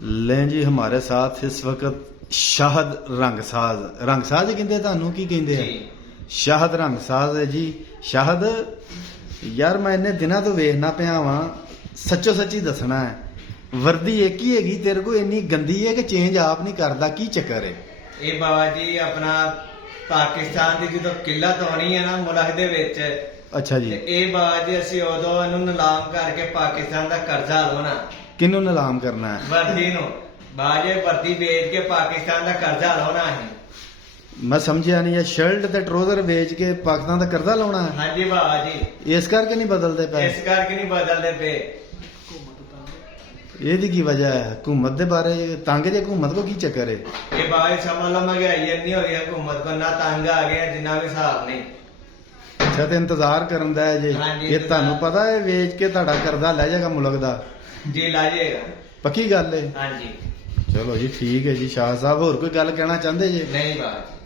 लें जी हमारे साथ इस वक्त शाहद रंगसाज कहते ਤੁਹਾਨੂੰ ਕੀ ਕਹਿੰਦੇ ਆ शाहद रंगसाज है जी। शाहद यार मैं इन्ने दिनों तो वेखना पिया वा सच्चो सच्ची दसना है वर्दी एक ही हैगी तेरे को इन्नी गंदी है कि चेंज आप नहीं करता की चक्कर है ਇਹ ਬਾਬਾ ਜੀ ਆਪਣਾ ਪਾਕਿਸਤਾਨ ਦੀ ਜਦੋਂ ਕਿੱਲਤ ਹੋਣੀ ਹੈ ਨਾ ਮੁਲਕ ਦੇ ਵਿੱਚ अच्छा जी ਤੇ ਇਹ ਬਾਬਾ ਜੀ ਅਸੀਂ ਉਦੋਂ ਇਹਨੂੰ ਨਿਲਾਮ ਕਰਕੇ ਪਾਕਿਸਤਾਨ ਦਾ ਕਰਜ਼ਾ ਲਾਉਣਾ किन्नू नीलाम करना है ਵਰਦੀ ਨੂੰ ਬਾਬਾ ਜੀ ਵਰਦੀ ਵੇਚ ਕੇ ਪਾਕਿਸਤਾਨ ਦਾ ਕਰਜ਼ਾ ਲਾਉਣਾ ਹੈ मैं समझिया नहीं है शर्ट ते ट्राउजर बेच के पाकिस्तान का कर्जा लाना है ਹਾਂਜੀ ਬਾਬਾ ਜੀ इस करके नहीं बदलते पे ਇਸ ਕਰਕੇ ਨਹੀਂ ਬਦਲਦੇ ਪਏ ਇਹਦੀ ਕੀ ਵਜ੍ਹਾ ਹੈ ਹਕੂਮਤ ਦੇ ਬਾਰੇ ਤੰਗ ਜੇ ਹਕੂਮਤ ਕੋ ਕੀ ਚੱਕਰ ਹੈ ਇਹ ਬਾਬਾ ਜੀ ਸਮਝ ਲਓ ਮਹਿੰਗਾਈ ਇੰਨੀ ਹੋ ਗਈ ਹੈ, ਹਕੂਮਤ ਕੋ ਨਾ ਤੰਗ ਆ ਗਿਆ ਜਿੰਨਾ ਵੀ ਹਿਸਾਬ ਨਹੀਂ ਅੱਛਾ ਤੇ ਇੰਤਜ਼ਾਰ ਕਰਨ ਦਾ ਹੈ ਜੀ ਹਾਂਜੀ, ਇਹ ਤੁਹਾਨੂੰ ਪਤਾ ਹੈ ਵੇਚ ਕੇ ਤੁਹਾਡਾ ਕਰਜ਼ਾ ਲੈ ਜਾਏਗਾ ਮੁਲਕ ਦਾ ਜੀ ਲਾ ਜਾਏਗਾ ਪੱਕੀ ਗੱਲ ਹੈ ਹਾਂਜੀ ਚਲੋ ਜੀ ਠੀਕ ਹੈ ਜੀ ਸ਼ਾਹ ਸਾਹਿਬ ਹੋਰ ਕੋਈ ਗੱਲ ਕਹਿਣਾ ਚਾਹੁੰਦੇ ਜੀ ਨਹੀਂ ਬਾਬਾ ਜੀ